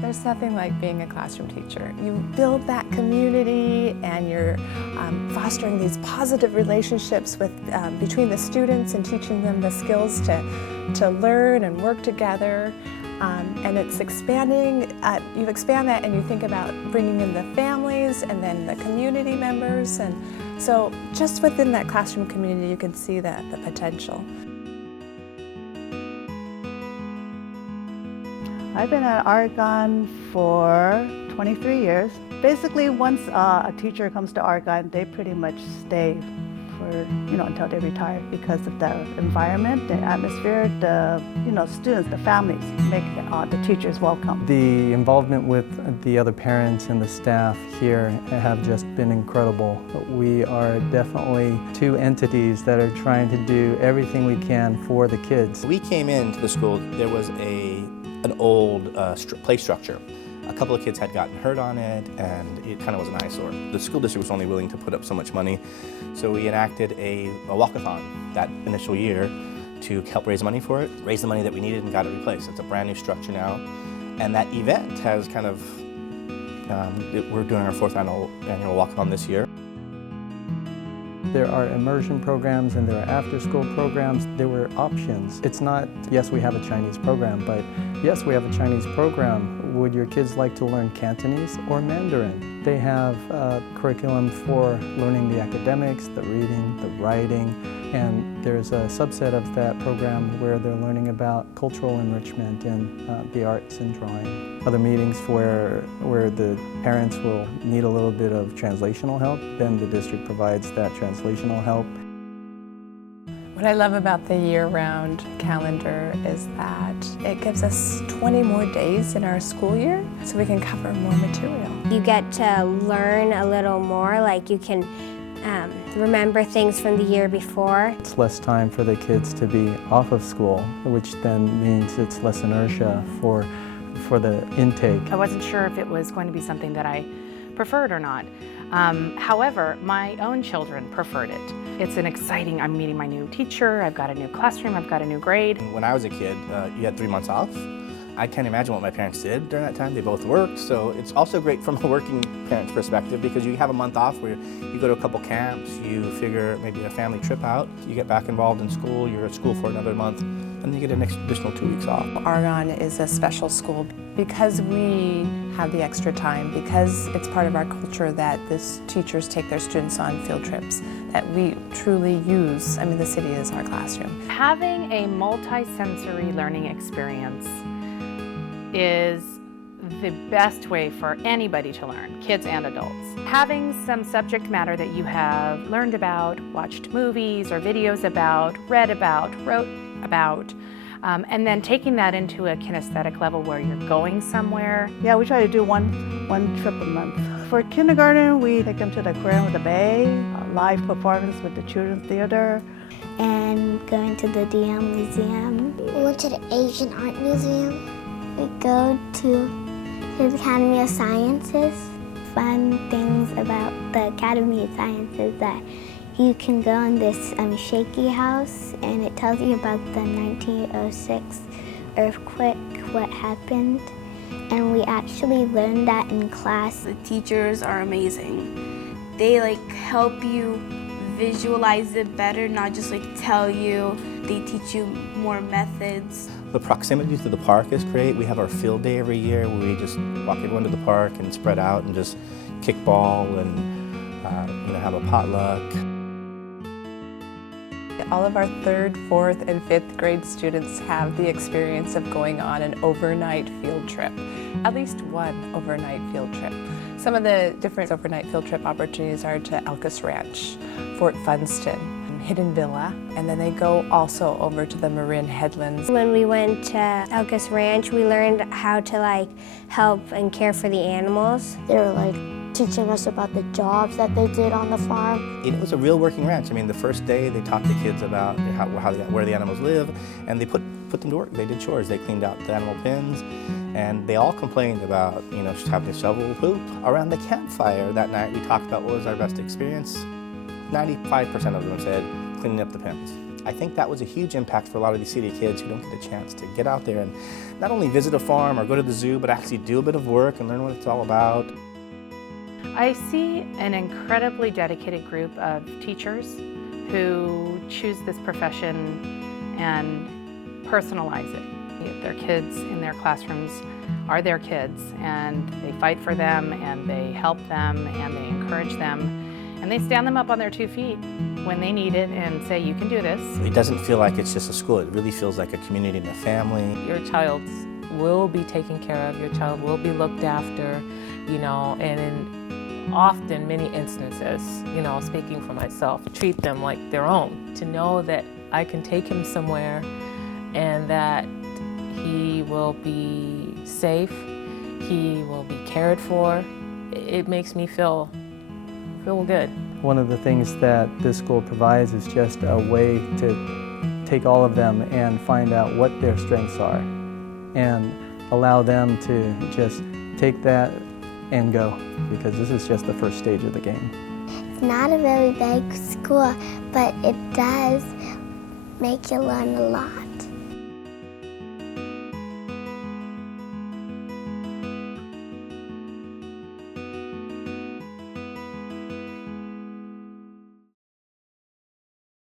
There's nothing like being a classroom teacher. You build that community and you're fostering these positive relationships with, between the students and teaching them the skills to learn and work together. And it's expanding, you expand that and you think about bringing in the families and then the community members. And so just within that classroom community you can see the potential. I've been at Argonne for 23 years. Basically, once a teacher comes to Argonne, they pretty much stay for, until they retire because of the environment, the atmosphere, the, students, the families make the teachers welcome. The involvement with the other parents and the staff here have just been incredible. We are definitely two entities that are trying to do everything we can for the kids. We came into the school, there was an old play structure. A couple of kids had gotten hurt on it and it kind of was an eyesore. The school district was only willing to put up so much money, so we enacted a walkathon that initial year to help raise money for it, raise the money that we needed and got it replaced. It's a brand new structure now, and that event has kind of, we're doing our 4th annual walkathon this year. There are immersion programs and there are after-school programs. There were options. It's not, yes, we have a Chinese program, but yes, we have a Chinese program. Would your kids like to learn Cantonese or Mandarin? They have a curriculum for learning the academics, the reading, the writing, and there's a subset of that program where they're learning about cultural enrichment and the arts and drawing. Other meetings where the parents will need a little bit of translational help, then the district provides that translational help. What I love about the year-round calendar is that it gives us 20 more days in our school year so we can cover more material. You get to learn a little more, like you can remember things from the year before. It's less time for the kids to be off of school, which then means it's less inertia for the intake. I wasn't sure if it was going to be something that I preferred or not. However, my own children preferred it. It's an exciting, I'm meeting my new teacher, I've got a new classroom, I've got a new grade. When I was a kid, you had 3 months off. I can't imagine what my parents did during that time. They both worked, so it's also great from a working parent's perspective because you have a month off where you go to a couple camps, you figure maybe a family trip out, you get back involved in school, you're at school for another month, and then you get an additional 2 weeks off. Argonne is a special school because we have the extra time, because it's part of our culture that teachers take their students on field trips, that we truly use. I mean, the city is our classroom. Having a multi-sensory learning experience is the best way for anybody to learn, kids and adults. Having some subject matter that you have learned about, watched movies or videos about, read about, wrote about, and then taking that into a kinesthetic level where you're going somewhere. Yeah, we try to do one trip a month. For kindergarten, we take them to the aquarium with the bay, a live performance with the children's theater. And going to the DM Museum. We went to the Asian Art Museum. We go to the Academy of Sciences. Fun things about the Academy of Sciences that you can go in this shaky house and it tells you about the 1906 earthquake, what happened. And we actually learned that in class. The teachers are amazing. They help you visualize it better, not just tell you. They teach you more methods. The proximity to the park is great. We have our field day every year where we just walk everyone to the park and spread out and just kick ball and have a potluck. All of our 3rd, 4th, and 5th grade students have the experience of going on an overnight field trip, at least one overnight field trip. Some of the different overnight field trip opportunities are to Elkus Ranch, Fort Funston, Hidden Villa, and then they go also over to the Marin Headlands. When we went to Elkus Ranch, we learned how to help and care for the animals. They were teaching us about the jobs that they did on the farm. It was a real working ranch. I mean, the first day they taught the kids about where the animals live, and they put them to work. They did chores. They cleaned out the animal pens, and they all complained about just having to shovel poop. Around the campfire that night, we talked about what was our best experience. 95% of them said cleaning up the pens. I think that was a huge impact for a lot of these city kids who don't get a chance to get out there and not only visit a farm or go to the zoo, but actually do a bit of work and learn what it's all about. I see an incredibly dedicated group of teachers who choose this profession and personalize it. Their kids in their classrooms are their kids, and they fight for them, and they help them, and they encourage them, and they stand them up on their 2 feet when they need it and say, you can do this. It doesn't feel like it's just a school. It really feels like a community and a family. Your child will be taken care of, your child will be looked after, you know, and in often many instances, you know, speaking for myself, treat them like their own. To know that I can take him somewhere and that he will be safe, he will be cared for, it makes me feel good. One of the things that this school provides is just a way to take all of them and find out what their strengths are and allow them to just take that and go, because this is just the first stage of the game. It's not a very big school, but it does make you learn a lot.